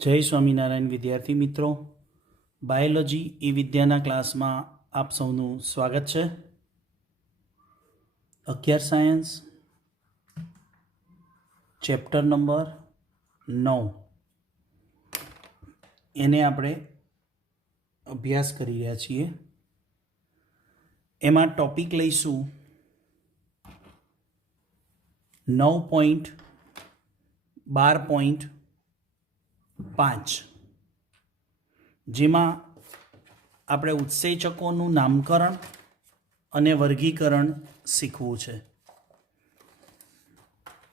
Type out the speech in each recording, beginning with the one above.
જય સ્વામિનારાયણ વિદ્યાર્થી મિત્રો, બાયોલોજી ઈ વિદ્યાના ક્લાસમાં આપ સૌનું સ્વાગત છે. 11 સાયન્સ ચેપ્ટર નંબર 9 એને આપણે અભ્યાસ કરી રહ્યા છીએ. એમાં ટોપિક લઈશું 9.12.5, જેમાં આપણે ઉત્સેચકોનું નામકરણ અને વર્ગીકરણ શીખવું છે.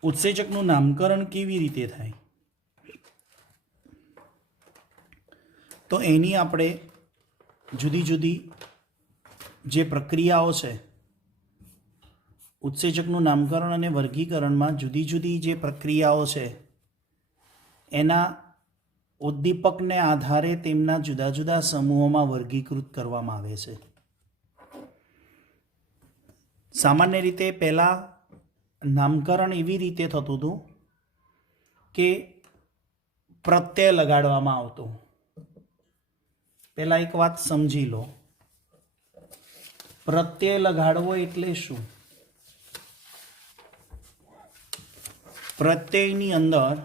ઉત્સેચકનું નામકરણ કેવી રીતે થાય તો એની આપણે જુદી જુદી જે પ્રક્રિયાઓ છે, ઉત્સેચકનું નામકરણ અને વર્ગીકરણમાં જુદી જુદી જે પ્રક્રિયાઓ છે એના ઉદ્દીપકને આધારે તેમના જુદા જુદા સમૂહોમાં વર્ગીકૃત કરવામાં આવે છે. સામાન્ય રીતે પહેલાં નામકરણ એવી રીતે થતું હતું કે પ્રત્યય લગાડવામાં આવતો. પહેલાં એક વાત સમજી લો, પ્રત્યય લગાડવો એટલે શું? પ્રત્યયની અંદર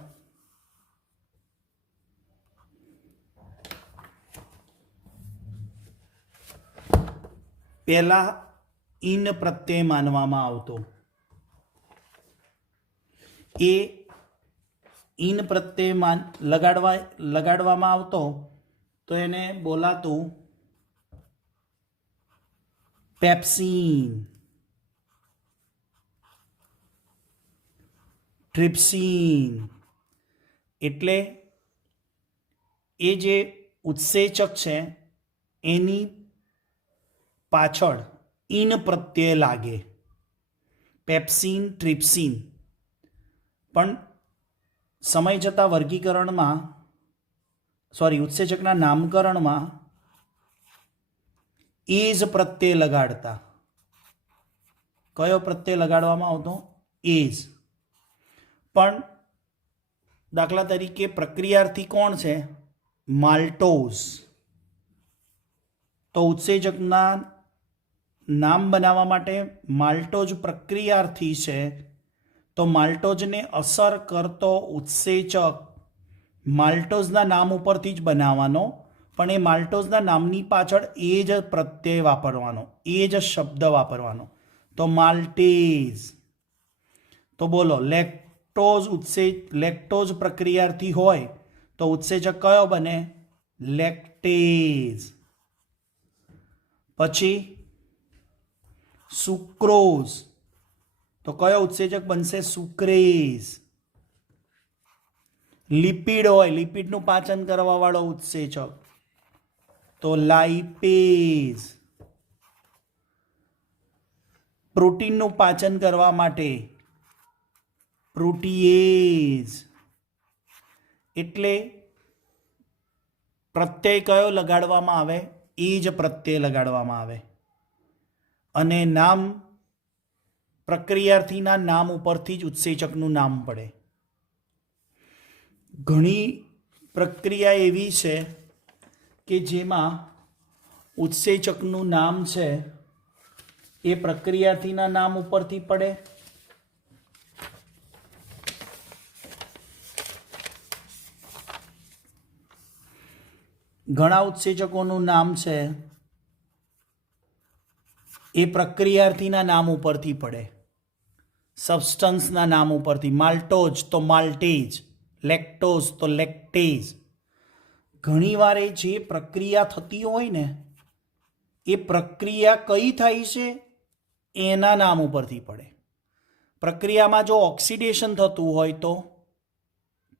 પહેલા ઇન પ્રત્યય માનવામાં આવતો. એ ઇન પ્રત્યય લગાડવામાં આવતો તો એને બોલાતું પેપ્સીન, ટ્રિપ્સિન. એટલે એ જે ઉત્સેચક છે એની પાછળ ઇન પ્રત્યય લાગે, પેપ્સીન, ટ્રિપ્સિન. પણ સમય જતાં વર્ગીકરણમાં ઉત્સેચકના નામકરણમાં એ જ પ્રત્યય લગાડતા. કયો પ્રત્યય લગાડવામાં આવતો? એ જ. પણ દાખલા તરીકે પ્રક્રિયાર્થી કોણ છે? માલ્ટોઝ. તો ઉત્સેચકના નામ બનાવવા માટે માલ્ટોઝ પ્રક્રિયાર્થી છે, તો માલ્ટોઝને અસર કરતો ઉત્સેચક માલ્ટોઝના નામ ઉપરથી જ બનાવવાનો, પણ એ માલ્ટોઝના નામની પાછળ એ જ પ્રત્યય વાપરવાનો, એ જ શબ્દ વાપરવાનો. તો માલ્ટેઝ. તો બોલો, લેક્ટોઝ પ્રક્રિયાર્થી હોય તો ઉત્સેચક કયો બને? લેક્ટેઝ. પછી સુક્રોઝ, તો કયો ઉત્સેચક બનશે? સુક્રેઝ. લિપિડ હોય, લિપિડનું પાચન કરવા વાળો ઉત્સેચક તો લાઇપેઝ. પ્રોટીનનું પાચન કરવા માટે પ્રોટીએઝ. એટલે પ્રત્યય કયો લગાડવામાં આવે? એ જ પ્રત્યય લગાડવામાં આવે. અને નામ પ્રક્રિયાર્થીના નામ ઉપરથી જ ઉત્સેચકનું નામ પડે. ઘણી પ્રક્રિયા એવી છે કે જેમાં ઉત્સેચકનું નામ છે એ પ્રક્રિયાર્થીના નામ ઉપરથી પડે. ઘણા ઉત્સેચકોનું નામ છે એ પ્રક્રિયાર્થીના નામ ઉપરથી પડે, સબસ્ટન્સના નામ ઉપરથી. માલ્ટોઝ તો માલ્ટેઝ, લેક્ટોઝ તો લેક્ટેઝ. ઘણીવાર જે પ્રક્રિયા થતી હોય ને એ પ્રક્રિયા કઈ થાય છે એના નામ ઉપરથી પડે. પ્રક્રિયામાં જો ઓક્સિડેશન થતું હોય તો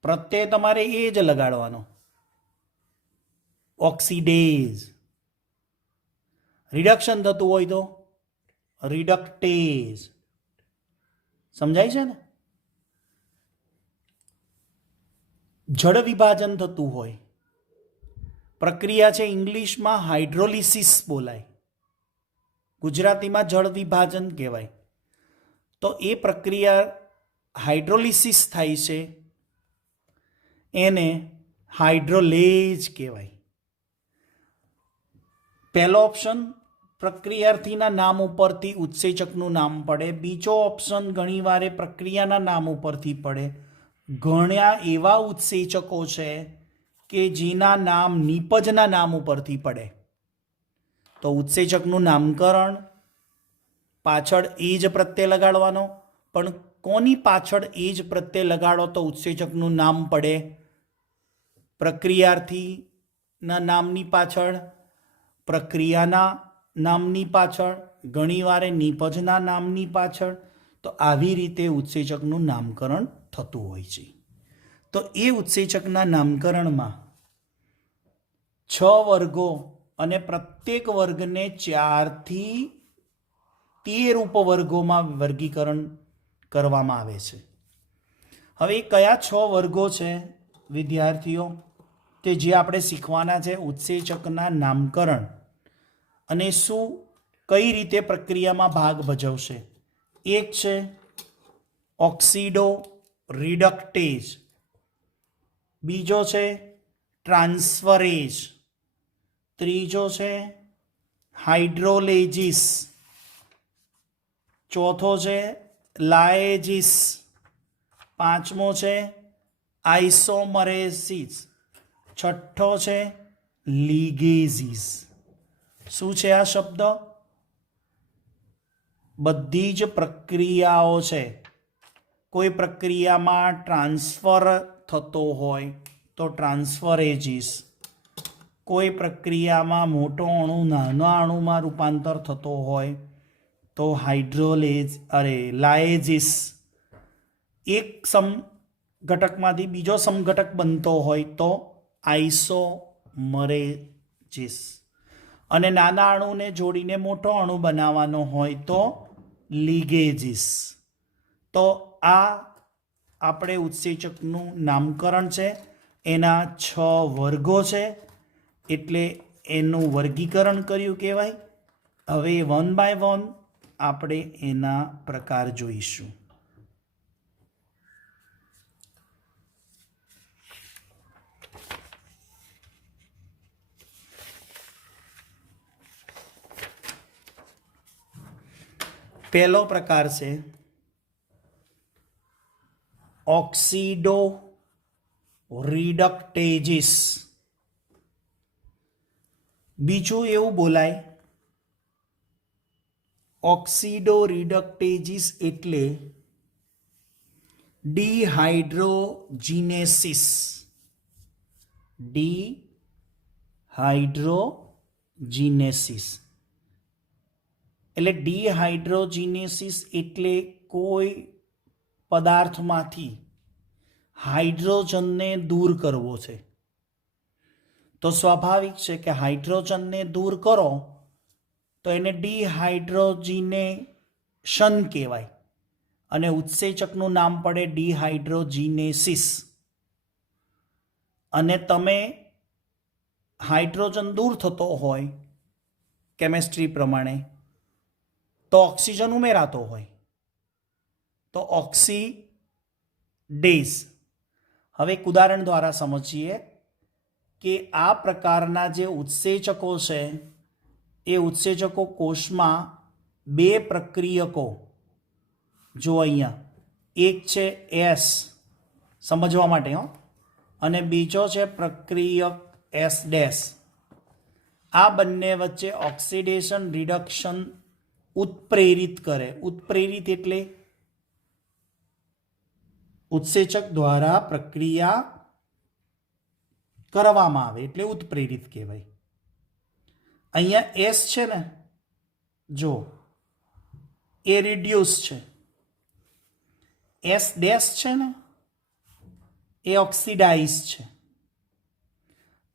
પ્રત્યય તમારે એ જ લગાડવાનો, ઓક્સિડેઝ. રિડક્શન થતું હોય તો રિડક્ટેઝ. સમજાય છે ને? જળ વિભાજન થતું હોય, પ્રક્રિયા છે ઇંગ્લિશમાં હાઇડ્રોલિસિસ બોલાય, ગુજરાતીમાં જળ વિભાજન કહેવાય. તો એ પ્રક્રિયા હાઇડ્રોલિસિસ થાય છે એને હાઇડ્રોલેજ કહેવાય. પહેલો ઓપ્શન પ્રક્રિયાર્થીના નામ ઉપરથી ઉત્સેચકનું નામ પડે. બીજો ઓપ્શન ઘણીવાર પ્રક્રિયાના નામ ઉપરથી પડે. ઘણા એવા ઉત્સેચકો છે કે જેના નામ નિપજના નામ ઉપરથી પડે. તો ઉત્સેચકનું નામકરણ પાછળ એ જ પ્રત્યય લગાડવાનો, પણ કોની પાછળ એ જ પ્રત્યય લગાડો તો ઉત્સેચકનું નામ પડે? પ્રક્રિયાર્થીના નામની પાછળ, પ્રક્રિયાના નામની પાછળ, ઘણીવાર નિપજના નામની પાછળ. તો આવી રીતે ઉત્સેચકનું નામકરણ થતું હોય છે. તો એ ઉત્સેચકના નામકરણમાં 6 વર્ગો અને પ્રત્યેક વર્ગને 4 થી 13 ઉપવર્ગોમાં વર્ગીકરણ કરવામાં આવે છે. હવે કયા 6 વર્ગો છે વિદ્યાર્થીઓ કે જે આપણે શીખવાના છે ઉત્સેચકના નામકરણ અને શું કઈ રીતે પ્રક્રિયામાં ભાગ ભજવશે? એક છે ઓક્સિડો રિડક્ટેજ, બીજો છે ટ્રાન્સફરેજ, ત્રીજો છે હાઇડ્રોલેજીસ, ચોથો છે લાએજીસ, પાંચમો છે આઇસોમરેસિસ, છઠ્ઠો છે લીગેઝિસ. શું છે આ શબ્દ? બધી જ પ્રક્રિયાઓ છે. કોઈ પ્રક્રિયામાં ટ્રાન્સફર થતો હોય તો ટ્રાન્સફરેજીસ, કોઈ પ્રક્રિયામાં મોટો અણુ નાના અણુમાં રૂપાંતર થતો હોય તો લાએજીસ, એક સમઘટકમાંથી બીજો સમઘટક બનતો હોય તો આઇસોમરેજીસ, અને નાના અણુને જોડીને મોટો અણુ બનાવવાનો હોય તો લીગેજીસ. તો આ આપણે ઉત્સેચકનું નામકરણ છે. એના 6 વર્ગો છે, એટલે એનું વર્ગીકરણ કર્યું કહેવાય. હવે 1 બાય 1 આપણે એના પ્રકાર જોઈશું. પહેલો પ્રકાર છે ઓક્સિડો રિડક્ટેજીસ. બીજું એવું બોલાય ઓક્સિડો રિડક્ટેજીસ એટલે ડિહાઇડ્રોજીનેસિસ. ડિહાઇડ્રોજીનેસિસ એટલે ડિહાઇડ્રોજીનેસિસ એટલે કોઈ પદાર્થમાંથી હાઇડ્રોજનને દૂર કરવો છે. તો સ્વાભાવિક છે કે હાઇડ્રોજનને દૂર કરો તો એને ડિહાઇડ્રોજીનેશન કહેવાય અને ઉત્સેચકનું નામ પડે ડિહાઇડ્રોજીનેસિસ. અને તમે હાઇડ્રોજન દૂર થતો હોય કેમેસ્ટ્રી પ્રમાણે તો ઓક્સિજન ઉમેરાતો હોય તો ઓક્સિડેઝ. હવે એક ઉદાહરણ દ્વારા સમજીએ કે આ પ્રકારના જે ઉત્સેચકો છે એ ઉત્સેચકો કોષમાં 2 પ્રક્રિયકો, જો અહીંયા એક છે એસ સમજવા માટે અને બીજો છે પ્રક્રિયક એસ ડેશ. આ બંને વચ્ચે ઓક્સિડેશન રિડક્શન ઉત્પ્રેરિત કરે. ઉત્પ્રેરિત એટલે ઉત્સેચક દ્વારા પ્રક્રિયા કરવામાં આવે એટલે ઉત્પ્રેરિત કહેવાય. અહીંયા એસ છે ને, જો એ રિડ્યુસ છે, એસ ડેશ છે ને એ ઓક્સિડાઇઝ છે.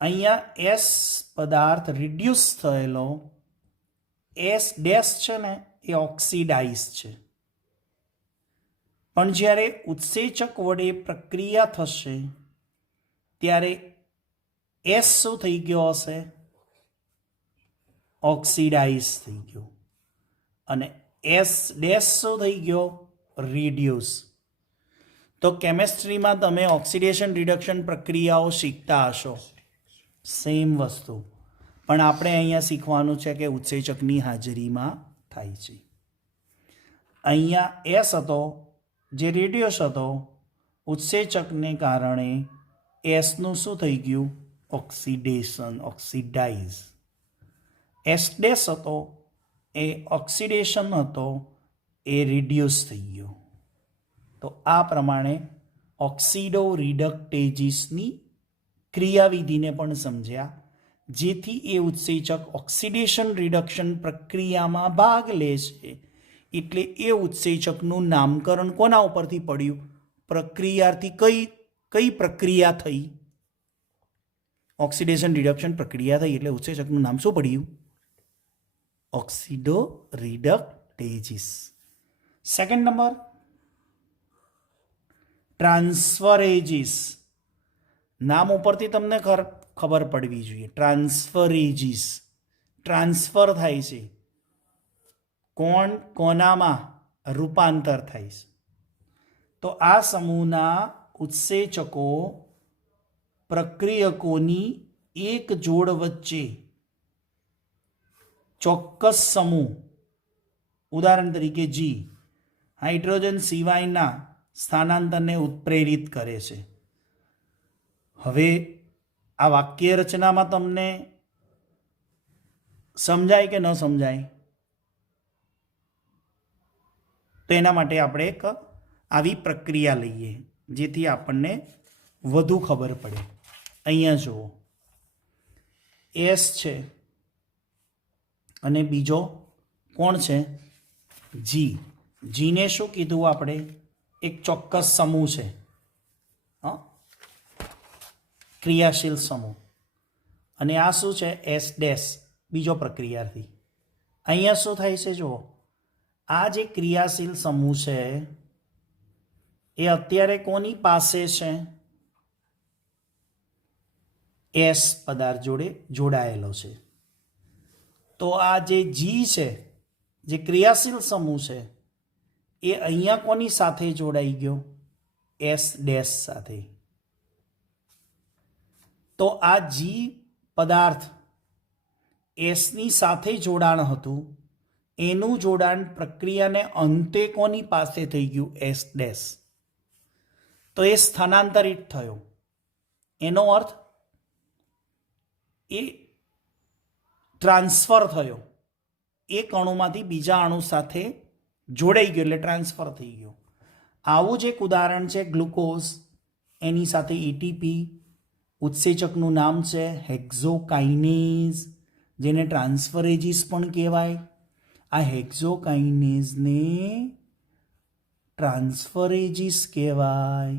અહીંયા એસ પદાર્થ રિડ્યુસ થયેલો, એસ ડેશ છે ને એ ઓક્સિડાઇઝ છે. પણ જ્યારે ઉત્સેચક વડે પ્રક્રિયા થશે ત્યારે એસ શું થઈ ગયો હશે? ઓક્સિડાઇઝ થઈ ગયો. અને એસ ડેશ શું થઈ ગયો? રિડ્યુસ. તો કેમેસ્ટ્રીમાં તમે ઓક્સિડેશન રિડક્શન પ્રક્રિયાઓ શીખતા હશો, સેમ વસ્તુ, પણ આપણે અહીંયા શીખવાનું છે કે ઉત્સેચકની હાજરીમાં થાય છે. અહીંયા એસ હતો જે રેડિયસ હતો, ઉત્સેચકને કારણે એસનું શું થઈ ગયું? Oxidation, oxidise. એસ ડેશ હતો એ ઓક્સિડેશન હતો, એ રિડ્યુસ થઈ ગયો. તો આ પ્રમાણે ઓક્સિડો રિડક્ટેજીસની ક્રિયાવિધિને પણ સમજ્યા, જેથી એ ઉત્સેચક ઓક્સિડેશન રિડક્શન પ્રક્રિયામાં ભાગ લે છે. એટલે એ ઉત્સેચકનું નામકરણ કોના ઉપરથી પડ્યું? પ્રક્રિયાથી કઈ પ્રક્રિયા થઈ? ઓક્સિડેશન રિડક્શન પ્રક્રિયા થઈ એટલે ઉત્સેચકનું નામ શું પડ્યું? Oxidoreductases. Second number, transferases. નામ ઉપરથી તમને ખબર પડવી જોઈએ. ટ્રાન્સફરેજીસ, ટ્રાન્સફર થાય છે. કોનામાં? રૂપાંતર થાય છે. તો આ સમૂહના ઉત્સેચકો પ્રક્રિયકોની એક જોડ વચ્ચે ચોક્કસ સમૂહ, ઉદાહરણ તરીકે જી, હાઇડ્રોજન સિવાયના સ્થાનાંતરને ઉત્પ્રેરિત કરે છે. હવે આ વાક્ય રચનામાં તમને સમજાય કે ન સમજાય? તો એના માટે આપણે એક આવી પ્રક્રિયા લઈએ જેથી આપણને વધુ ખબર પડે. અહીંયા જુઓ, એસ છે અને બીજો કોણ છે? જી. જીને શું કીધું આપણે? એક ચોક્કસ સમૂહ છે, ક્રિયાશીલ સમૂહ. અને આ શું છે? એસ ડેશ, બીજો પ્રક્રિયાથી. અહીંયા શું થાય છે? જુઓ, આ જે ક્રિયાશીલ સમૂહ છે એ અત્યારે કોની પાસે છે? એસ પદાર્થ જોડે જોડાયેલો છે. તો આ જે જી છે, જે ક્રિયાશીલ સમૂહ છે, એ અહીંયા કોની સાથે જોડાઈ ગયો? એસ ડેશ સાથે. તો આ જી પદાર્થ એસની સાથે જોડાણ હતું, એનું જોડાણ પ્રક્રિયાને અંતે કોની પાસે થઈ ગયું? S dash. તો એ સ્થાનાંતરિત થયો. એનો અર્થ એ ટ્રાન્સફર થયો. એક અણુમાંથી બીજા અણુ સાથે જોડાઈ ગયો એટલે ટ્રાન્સફર થઈ ગયો. આવું જ એક ઉદાહરણ છે ગ્લુકોઝ, એની સાથે એટીપી. ઉત્સેચકનું નામ છે હેક્ઝોકાઇનેઝ, જેને ટ્રાન્સફરેજીસ પણ કહેવાય. આ હેક્ઝોકાઇનેઝને ટ્રાન્સફરેજીસ કહેવાય.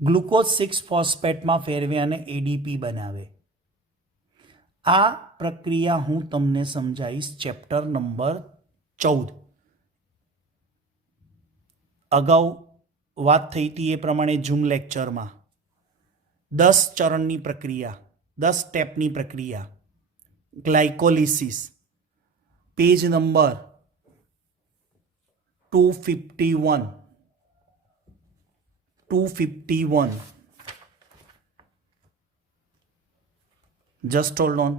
ગ્લુકોઝ 6 ફોસ્ફેટમાં ફેરવે અને એડીપી બનાવે. આ પ્રક્રિયા હું તમને સમજાવીશ ચેપ્ટર નંબર 14. અગાઉ વાત થઈ હતી એ પ્રમાણે ઝૂમ લેક્ચરમાં 10 ચરણની પ્રક્રિયા, 10 સ્ટેપની પ્રક્રિયા, glycolysis, page number 251. Just hold on.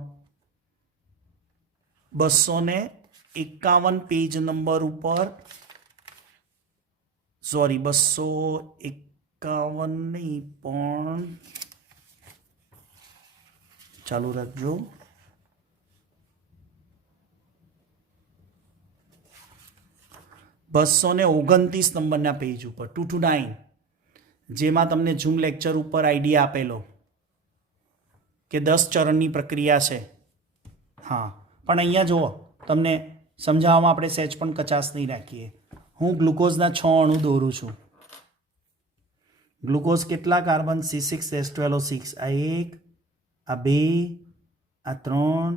251 page number ઉપર, સોરી 251 નહીં પણ ચાલુ રાખજો. બસો ને 29 નંબરના પેજ ઉપર 229, જેમાં તમને ઝૂમ લેક્ચર ઉપર આઈડિયા આપેલો કે 10 ચરણની પ્રક્રિયા છે. હા, પણ અહીંયા જુઓ, તમને સમજાવવામાં આપણે સહેજ પણ કચાશ નહીં રાખીએ. હું ગ્લુકોઝના 6 અણુ દોરું છું. ગ્લુકોઝ કેટલા કાર્બન? C6H12O6. આ 1, આ 2, આ 3,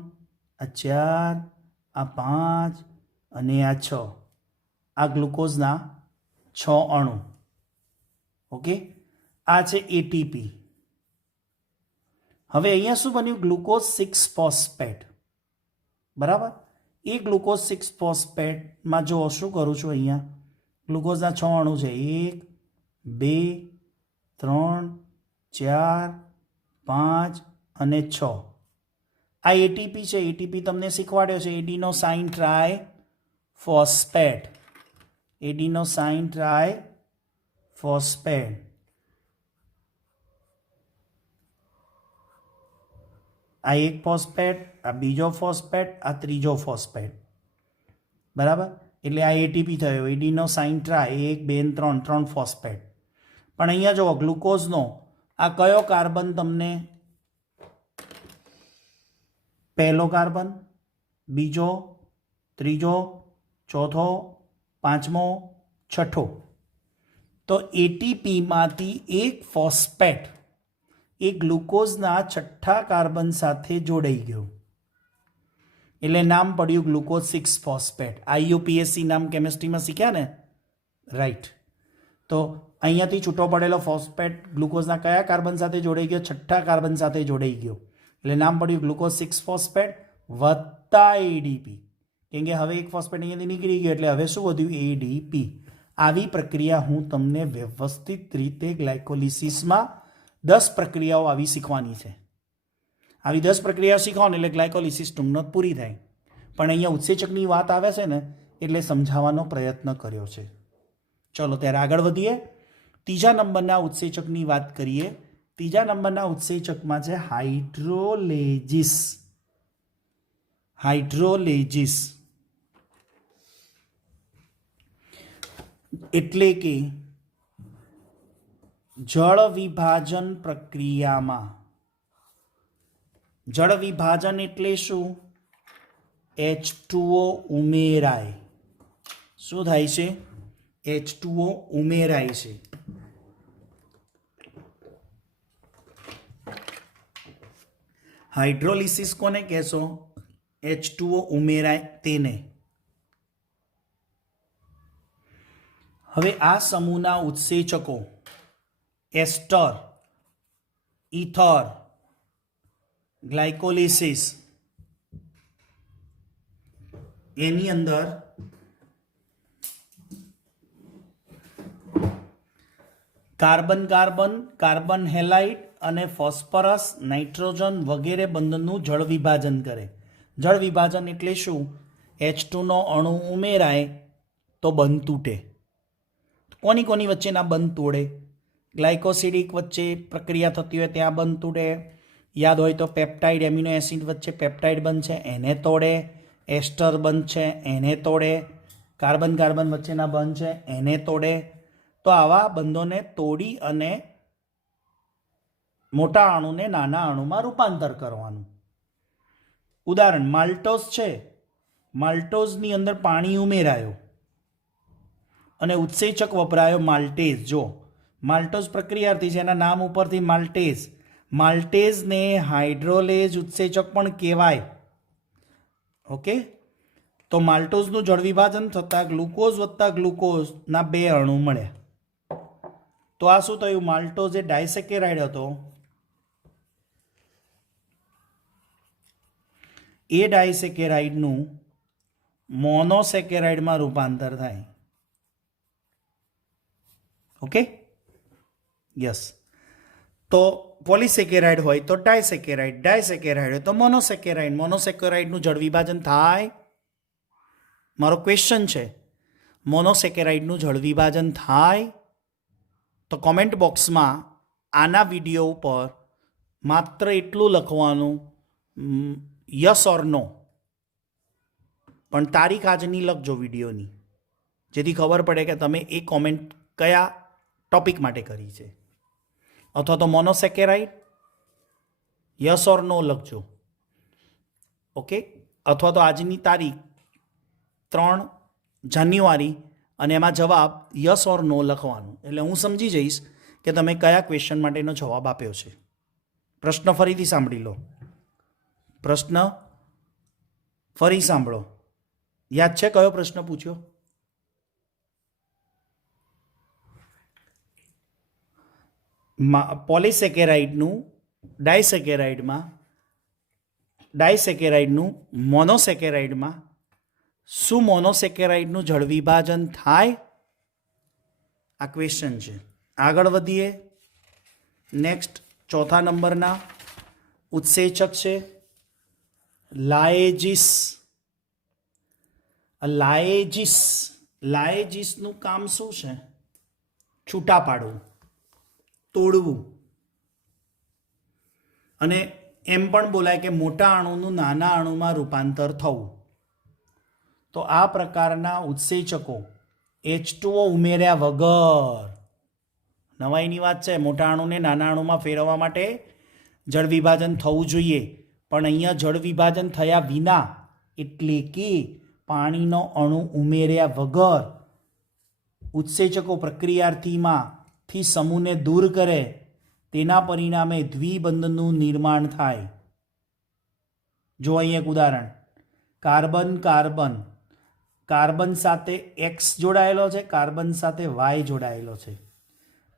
આ 4, આ 5 અને આ 6. આ ગ્લુકોઝના 6 અણુ. ઓકે, આ છે એટીપી. હવે અહીંયા શું બન્યું? Glucose 6 phosphate. બરાબર. એ ગ્લુકોઝ 6 ફોસ્ફેટમાં જો શું કરું છું, અહીંયા ગ્લુકોઝના 6 અણુ છે, 1 2 3 4 5 અને 6. આ એટીપી છે. એટીપી તમને શીખવાડ્યો છે, adenosine try phosphate. Adenosine try phosphate. આ એક ફોસ્ફેટ, આ બીજો ફોસ્ફેટ, આ ત્રીજો ફોસ્ફેટ. બરાબર? એટલે આ એટીપી થયો, એડિનોસાઇન ટ્રાય 1 2 3 3 ફોસ્ફેટ. પણ અહીંયા જુઓ ગ્લુકોઝનો આ કયો કાર્બન તમને, પહેલો કાર્બન, બીજો, ત્રીજો, ચોથો, પાંચમો, છઠ્ઠો. તો એટીપીમાંથી એક ફોસ્ફેટ એ ગ્લુકોઝના છઠ્ઠા કાર્બન સાથે જોડાઈ ગયું, એટલે નામ પડ્યું ગ્લુકોઝ 6 ફોસ્ફેટ. આઈયુપીએસસી નામ કેમિસ્ટ્રીમાં શીખ્યા ને, રાઈટ. તો અહીંયાથી છૂટો પડેલો ફોસ્ફેટ ગ્લુકોઝના કયા કાર્બન સાથે જોડાઈ ગયો? છઠ્ઠા કાર્બન સાથે જોડાઈ ગયો, એટલે નામ પડ્યું ગ્લુકોઝ 6 ફોસ્ફેટ વત્તા એડીપી. કેમ કે હવે એક ફોસ્ફેટ અહીંયાથી નીકળી ગયો, એટલે હવે શું વધ્યું? એડીપી. આવી પ્રક્રિયા હું તમને વ્યવસ્થિત રીતે ગ્લાયકોલિસિસમાં 10 પ્રક્રિયાઓ આવી શીખવાની છે. આવી 10 પ્રક્રિયાઓ શીખવાની એટલે ગ્લાયકોલિસિસ ટૂંકમાં પૂરી થાય. પણ અહીંયા ઉત્સેચકની વાત આવે છે ને, એટલે સમજાવવાનો પ્રયત્ન કર્યો છે. ચલો ત્યારે આગળ વધીએ. ત્રીજા નંબરના ઉત્સેચકની વાત કરીએ. ત્રીજા નંબરના ઉત્સેચકમાં છે હાઇડ્રોલેજીસ. હાઇડ્રોલેજીસ એટલે કે જળ વિભાજન પ્રક્રિયામાં, જળ વિભાજન એટલે શું? H2O ઉમેરાય. શું થાય છે? H2O ઉમેરાય છે. હાઇડ્રોલિસિસ કોને કહેશો? H2O ઉમેરાય તેને. હવે આ સમૂહના ઉત્સેચકો એસ્ટર, ઇથર, ગ્લાયકોલિસિસ, એની અંદર કાર્બન કાર્બન, કાર્બન હેલાઇડ અને ફોસ્ફરસ, નાઇટ્રોજન વગેરે બંધનું જળ વિભાજન કરે. જળ વિભાજન એટલે શું? H2નો અણુ ઉમેરાય તો બંધ તૂટે. કોની કોની વચ્ચેના બંધ તોડે? ગ્લાયકોસિડિક વચ્ચે પ્રક્રિયા થતી હોય ત્યાં બંધ તૂટે. યાદ હોય તો પેપ્ટાઇડ, એમિનો એસિડ વચ્ચે પેપ્ટાઇડ બંધ છે એને તોડે. એસ્ટર બંધ છે એને તોડે. કાર્બન કાર્બન વચ્ચેના બંધ છે એને તોડે. તો આવા બંધોને તોડી અને મોટા અણુને નાના અણુમાં રૂપાંતર કરવાનું. ઉદાહરણ માલ્ટોઝ છે. માલ્ટોઝની અંદર પાણી ઉમેરાયો અને ઉત્સેચક વપરાયો માલ્ટેઝ. જો માલ્ટોઝ પ્રક્રિયાર્થી છે, એના નામ ઉપરથી માલ્ટેઝ. માલ્ટેઝને હાઇડ્રોલેઝ ઉત્સેચક પણ કહેવાય. ઓકે, તો માલ્ટોઝનું જળ વિભાજન થતાં ગ્લુકોઝ વત્તા ગ્લુકોઝના 2 અણુ મળ્યા. તો આ શું થયું? માલ્ટોઝ એ ડાયસેકેરાઇડ હતો, એ ડાયસેકેરાઇડનું મોનોસેકેરાઇડમાં રૂપાંતર થાય. Okay, yes. તો પોલિસેકેરાઇડ હોય તો ડાયસેકેરાઇડ, ડાયસેકેરાઇડ હોય તો મોનોસેકેરાઇડ. મોનોસેકેરાઇડનું જળ વિભાજન થાય? મારો ક્વેશ્ચન છે, મોનોસેકેરાઇડનું જળ વિભાજન થાય? તો કોમેન્ટ બોક્સમાં આના વિડીયો ઉપર માત્ર એટલું લખવાનું યસ ઓર નો, પણ તારીખ આજની લખજો વિડીયોની, જેથી ખબર પડે કે તમે એ કોમેન્ટ કયા ટોપિક માટે કરી છે. અથવા તો મોનોસેકેરાઇડ યસ ઓર નો લખજો. ઓકે, અથવા તો આજની તારીખ 3 જાન્યુઆરી અને એમાં જવાબ યસ ઓર નો લખવાનું. એટલે હું સમજી જઈશ કે તમે કયા ક્વેશ્ચન માટેનો જવાબ આપ્યો છે. પ્રશ્ન ફરીથી સાંભળી લો. પ્રશ્ન ફરી સાંભળો. યાદ છે કયો પ્રશ્ન પૂછ્યો? પોલિસેકેરાઇડનું ડાયસેકેરાઇડનું મોનોસેકેરાઇડમાં શું મોનોસેકેરાઇડનું જળ વિભાજન થાય? આ ક્વેશ્ચન છે. આગળ વધીએ. નેક્સ્ટ ચોથા નંબરના ઉત્સેચક છે લાએજીસ. લાએજીસનું કામ શું છે? છૂટા પાડવું, તોડવું. અને એમ પણ બોલાય કે મોટા અણુનું નાના અણુમાં રૂપાંતર થવું. તો આ પ્રકારના ઉત્સેચકો H2O ઉમેર્યા વગર, નવાઈની વાત છે, મોટા અણુને નાના અણુમાં ફેરવવા માટે જળ વિભાજન થવું જોઈએ, પણ અહીંયા જળ વિભાજન થયા વિના, એટલે કે પાણીનો અણુ ઉમેર્યા વગર ઉત્સેચકો પ્રક્રિયાર્થીમાંથી સમૂહને દૂર કરે, તેના પરિણામે દ્વિબંધનું નિર્માણ થાય. જો અહીં એક ઉદાહરણ, કાર્બન કાર્બન, કાર્બન સાથે X જોડાયેલો છે, કાર્બન સાથે Y જોડાયેલો છે,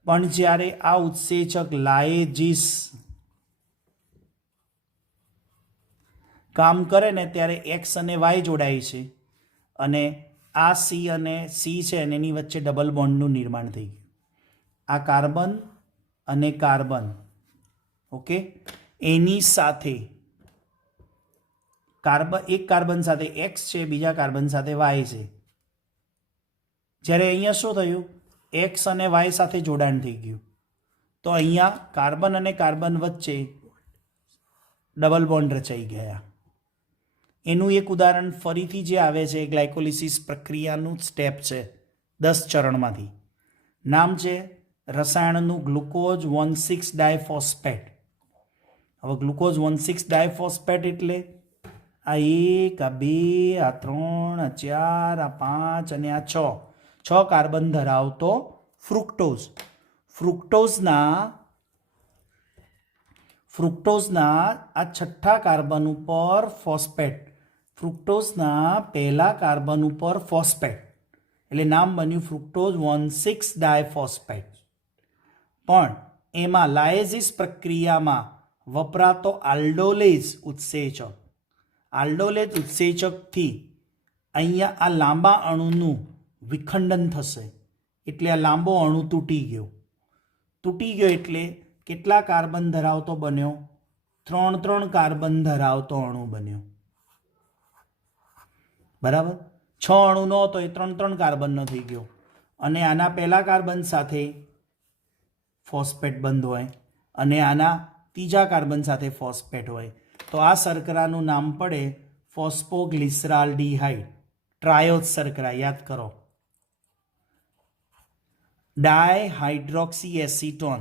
પણ જ્યારે આ ઉત્સેચક લાએજીસ કામ કરે ને ત્યારે X અને Y જોડાય છે, અને આ C અને C છે અને એની વચ્ચે ડબલ બોન્ડનું નિર્માણ થઈ ગયું. આ કાર્બન અને કાર્બન, ઓકે, એની સાથે એક કાર્બન સાથે X છે, બીજા કાર્બન સાથે Y છે. જ્યારે અહીંયા શું થયું? X અને Y સાથે જોડાણ થઈ ગયું, તો અહીંયા કાર્બન અને કાર્બન વચ્ચે ડબલ બોન્ડ રચાઈ ગયા. એનું એક ઉદાહરણ ફરીથી જે આવે છે, ગ્લાયકોલિસિસ પ્રક્રિયાનું સ્ટેપ છે 10 ચરણમાંથી. નામ છે રસાયણનું ગ્લુકોઝ 1,6 ડાયફોસ્ફેટ. હવે ગ્લુકોઝ 1,6 ડાયફોસ્ફેટ એટલે આ 1, આ 2, આ 3, આ 4, આ 5 અને આ 6 કાર્બન ધરાવતો ફ્રુક્ટોઝ. ફ્રુક્ટોઝના આ છઠ્ઠા કાર્બન ઉપર ફોસ્ફેટ, ફ્રુક્ટોઝના પહેલા કાર્બન ઉપર ફોસ્ફેટ, એટલે નામ બન્યું ફ્રુક્ટોઝ 1,6 ડાયફોસ્ફેટ. પણ એમાં લાએજીસ પ્રક્રિયામાં વપરાતો આલ્ડોલેઝ ઉત્સેચકથી અહીંયા આ લાંબા અણુનું વિખંડન થશે, એટલે આ લાંબો અણુ તૂટી ગયો એટલે કેટલા કાર્બન ધરાવતો બન્યો? 3 કાર્બન ધરાવતો અણુ બન્યો. બરાબર, 6 અણુનો હતો એ 3 કાર્બનનો થઈ ગયો. અને આના પહેલા કાર્બન સાથે ફોસ્ફેટ બંધ હોય અને આના ત્રીજા કાર્બન સાથે ફોસ્ફેટ હોય, તો આ શર્કરાનું નામ પડે ફોસ્ફોગ્લિસરાલ્ડિહાઇડ, ટ્રાયોઝ શર્કરા. યાદ કરો, ડાયહાઇડ્રોક્સી એસિટોન,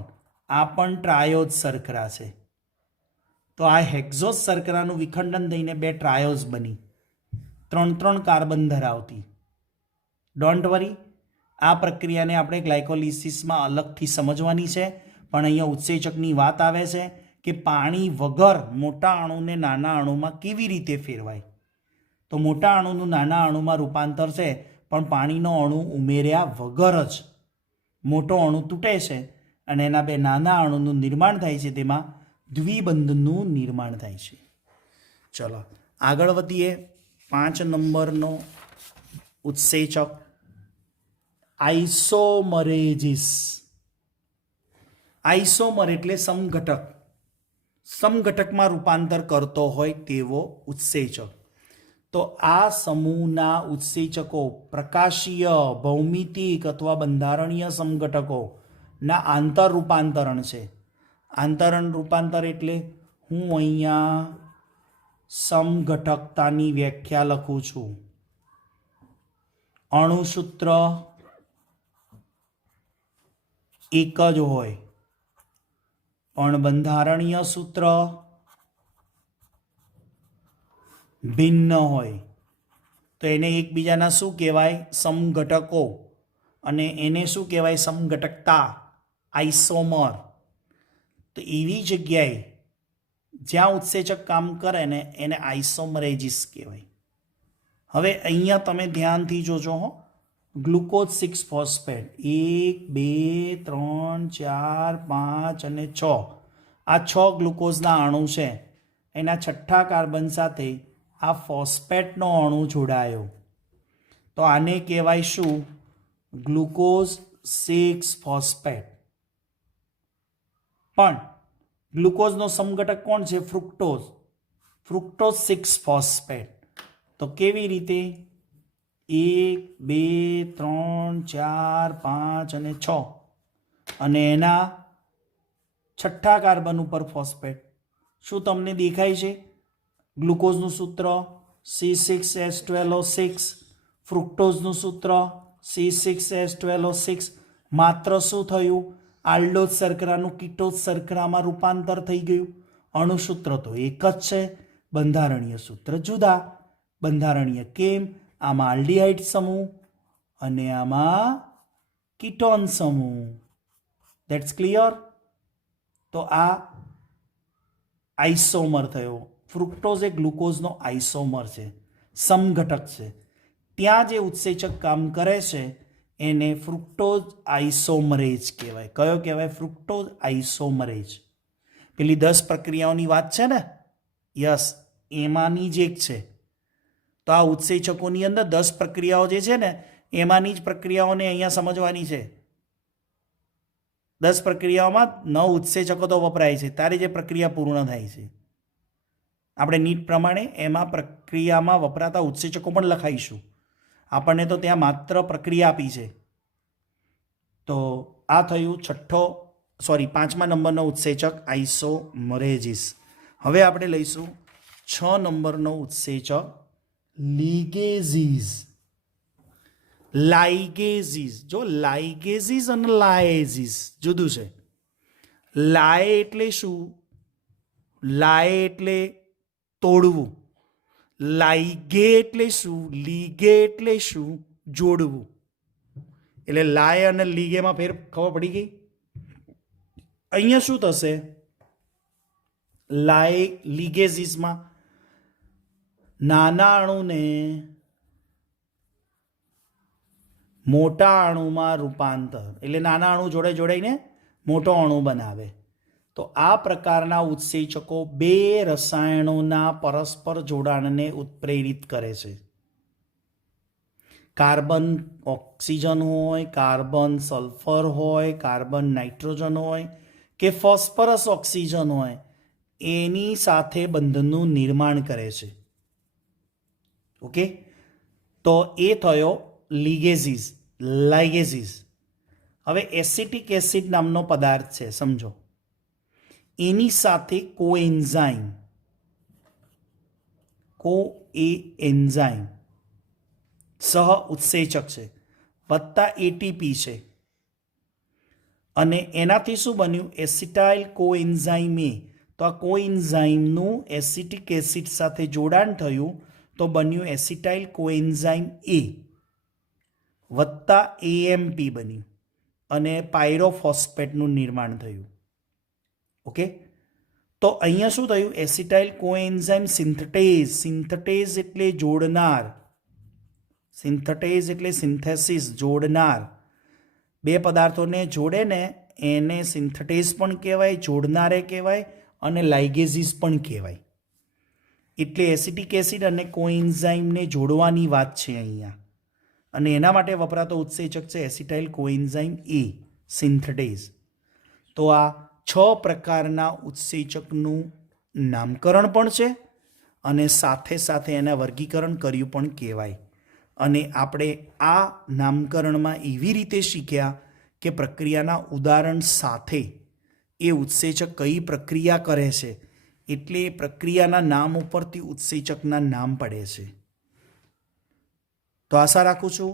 આ પણ ટ્રાયોઝ શર્કરા છે. તો આ હેક્ઝોઝ શર્કરાનું વિખંડન થઈને 2 ટ્રાયોઝ બની, 3 કાર્બન ધરાવતી. ડોન્ટ વરી, આ પ્રક્રિયાને આપણે ગ્લાયકોલિસિસમાં અલગથી સમજવાની છે, પણ અહીંયા ઉત્સેચકની વાત આવે છે કે પાણી વગર મોટા અણુને નાના અણુમાં કેવી રીતે ફેરવાય. તો મોટા અણુનું નાના અણુમાં રૂપાંતર છે, પણ પાણીનો અણુ ઉમેર્યા વગર જ મોટો અણુ તૂટે છે અને એના 2 નાના અણુનું નિર્માણ થાય છે, તેમાં દ્વિબંધનું નિર્માણ થાય છે. ચલો આગળ વધીએ. 5 નંબરનો ઉત્સેચક આઇસોમરેઝિસ. આઇસોમર એટલે સમઘટક, સમઘટકમાં રૂપાંતર કરતો હોય તેવો ઉત્સેચક. તો આ સમૂહના ઉત્સેચકો પ્રકાશીય, ભૌમિતિક અથવા બંધારણીય સમઘટકોના આંતર રૂપાંતરણ છે. આંતરણ રૂપાંતર એટલે હું અહીંયા સમઘટકતાની વ્યાખ્યા લખું છું. અણુસૂત્ર એક જ હોય, પણ બંધારણીય સૂત્ર ભિન્ન હોય, તો એને એકબીજાના શું કહેવાય? સમઘટકો. અને એને શું કહેવાય? સમઘટકતા, આઇસોમર. તો એવી જગ્યાએ જ્યાં ઉત્સેચક કામ કરે ને એને આઇસોમરેઝિસ કહેવાય. હવે અહીંયા તમે ધ્યાનથી જોજો હો, ગ્લુકોઝ 6 ફોસ્ફેટ 1, 2, 3, 4, 5 અને 6, આ 6 ગ્લુકોઝના અણુ છે. એના છઠ્ઠા કાર્બન સાથે આ ફોસ્ફેટનો અણુ જોડાયો, તો આને કહેવાય શું? Glucose 6 phosphate. પણ ગ્લુકોઝનો સમઘટક કોણ છે? ફ્રુક્ટોઝ. Fructose 6 phosphate. તો કેવી રીતે? 1 2 3 4 5 અને 6 અને એના છઠ્ઠા કાર્બન ઉપર ફોસ્ફેટ. શું તમને દેખાય છે? ગ્લુકોઝનું સૂત્ર C6H12O6, ફ્રુક્ટોઝનું સૂત્ર C6H12O6. માત્ર શું થયું? આલ્ડોઝ શર્કરાનું કીટોઝ શર્કરામાં રૂપાંતર થઈ ગયું. અણુસૂત્ર તો એક જ છે, બંધારણીય સૂત્ર જુદા. બંધારણીય કેમ? આમાં આલ્ડીહાઇડ સમૂહ અને આમાં કીટોન સમૂહ. That's clear? તો આ આઇસોમર થયો. ફ્રુક્ટોઝ એ ગ્લુકોઝનો આઇસોમર છે, સમઘટક છે. ત્યાં જે ઉત્સેચક કામ કરે છે એને ફ્રુક્ટોઝ આઇસોમરેઝ કહેવાય. કયો કહેવાય? ફ્રુક્ટોઝ આઇસોમરેઝ. પેલી 10 પ્રક્રિયાઓની વાત છે ને, યસ, એમાંની જ એક છે. તો આ ઉત્સેચકોની અંદર 10 પ્રક્રિયાઓ જે છે ને, એમાંની જ પ્રક્રિયાઓને અહીંયા સમજવાની છે. 10 પ્રક્રિયાઓમાં 9 ઉત્સેચકો તો વપરાય છે, તારી જે પ્રક્રિયા પૂર્ણ થાય છે. આપણે નીટ પ્રમાણે એમાં પ્રક્રિયામાં વપરાતા ઉત્સેચકો પણ લખાઈશું. આપણને તો ત્યાં માત્ર પ્રક્રિયા આપી છે. તો આ થયું પાંચમા નંબરનો ઉત્સેચક આઇસોમરેઝિસ. હવે આપણે લઈશું 6 નંબરનો ઉત્સેચક લિગેઝિસ. લાઇગેઝિસ. જો લાઇગેઝિસ અને લાએઝિસ જુદું છે. લાએ એટલે શું? લાએ એટલે તોડવું. લાઇગે એટલે શું? લીગે એટલે શું? જોડવું. એટલે લાય અને લીગેમાં ફેર ખબર પડી ગઈ? અહીંયા શું થશે? લીગેઝિસમાં નાના અણુને મોટા અણુમાં રૂપાંતર, એટલે નાના અણુ જોડે જોડાઈને મોટો અણુ બનાવે. તો આ પ્રકારના ઉત્સેચકો બે રસાયણોના પરસ્પર જોડાણને ઉત્પ્રેરિત કરે છે. કાર્બન ઓક્સિજન હોય, કાર્બન સલ્ફર હોય, કાર્બન નાઇટ્રોજન હોય કે ફોસ્ફરસ ઓક્સિજન હોય, એની સાથે બંધનનું નિર્માણ કરે છે. ઓકે, તો એ થયો લિગેઝિસ, લાઇગેઝિસ. હવે એસિટિક એસિડ નામનો પદાર્થ છે, સમજો. એની સાથે કોએન્ઝાઇમ સહ ઉત્સેચક છે, વત્તા એટીપી છે. અને એનાથી શું બન્યું? એસિટાઇલ કોએન્ઝાઇમ એ. તો આ કોએન્ઝાઇમનું એસિટિક એસિડ સાથે જોડાણ થયું તો બન્યું એસિટાઇલ કોએન્ઝાઇમ એ વત્તા એએમપી બન્યું અને પાયરોફોસ્ફેટનું નિર્માણ થયું. ઓકે, તો અહીંયા શું થયું? એસિટાઇલ કોએન્ઝાઇમ સિન્થેટેઝ. સિન્થેટેઝ એટલે જોડનાર, સિન્થેટેઝ એટલે સિન્થેસિસ, જોડનાર. બે પદાર્થોને જોડે ને એને સિન્થેટેઝ પણ કહેવાય, જોડનારે કહેવાય અને લાઇગેઝિસ પણ કહેવાય. એટલે એસિટિક એસિડ અને કોએન્ઝાઇમને જોડવાની વાત છે અહીંયા. અને એના માટે વપરાતો ઉત્સેચક છે એસિટાઇલ કોએન્ઝાઇમ એ, સિન્થેટેઝ. તો આ 6 પ્રકારના ઉત્સેચકનું નામકરણ પણ છે અને સાથે સાથે એના વર્ગીકરણ કર્યું પણ કહેવાય. અને આપણે આ નામકરણમાં એવી રીતે શીખ્યા કે પ્રક્રિયાના ઉદાહરણ સાથે એ ઉત્સેચક કઈ પ્રક્રિયા કરે છે, એટલે એ પ્રક્રિયાના નામ ઉપરથી ઉત્સેચકના નામ પડે છે. તો આશા રાખું છું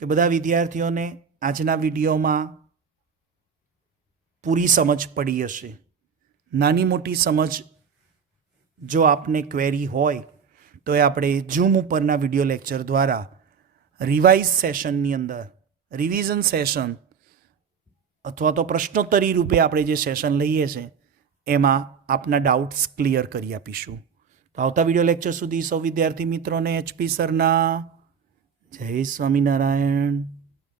કે બધા વિદ્યાર્થીઓને આજના વિડીયોમાં પૂરી સમજ પડી હશે. નાની મોટી સમજ જો આપને ક્વેરી હોય તો એ આપણે ઝૂમ ઉપરના વિડીયો લેક્ચર દ્વારા રિવાઇઝ સેશનની અંદર, રિવિઝન સેશન અથવા તો પ્રશ્નોત્તરી રૂપે આપણે જે સેશન લઈએ છીએ એમાં આપના ડાઉટ્સ ક્લિયર કરી આપીશું. તો આવતા વિડીયો લેક્ચર સુધી સૌ વિદ્યાર્થી મિત્રોને HP સરના જય સ્વામિનારાયણ.